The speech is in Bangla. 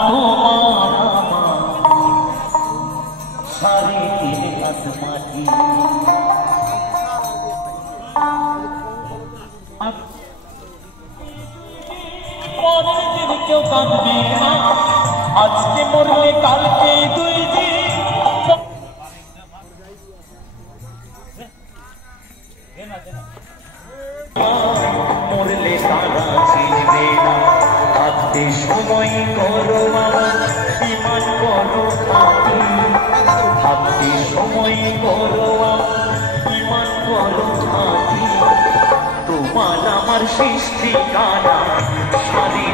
তোমার সাড়ে তিন হাত মাটি পরের দিন কেউ কাঁদবে না আজকে মরলে কালকে দুই দিন মরলে তারা চিনবে না কাঁদতে সময় করো ইমান করো খাতি ভাবতে সময় করো ইমান করো খাতি তোমার আমার সৃষ্টি কানা সারি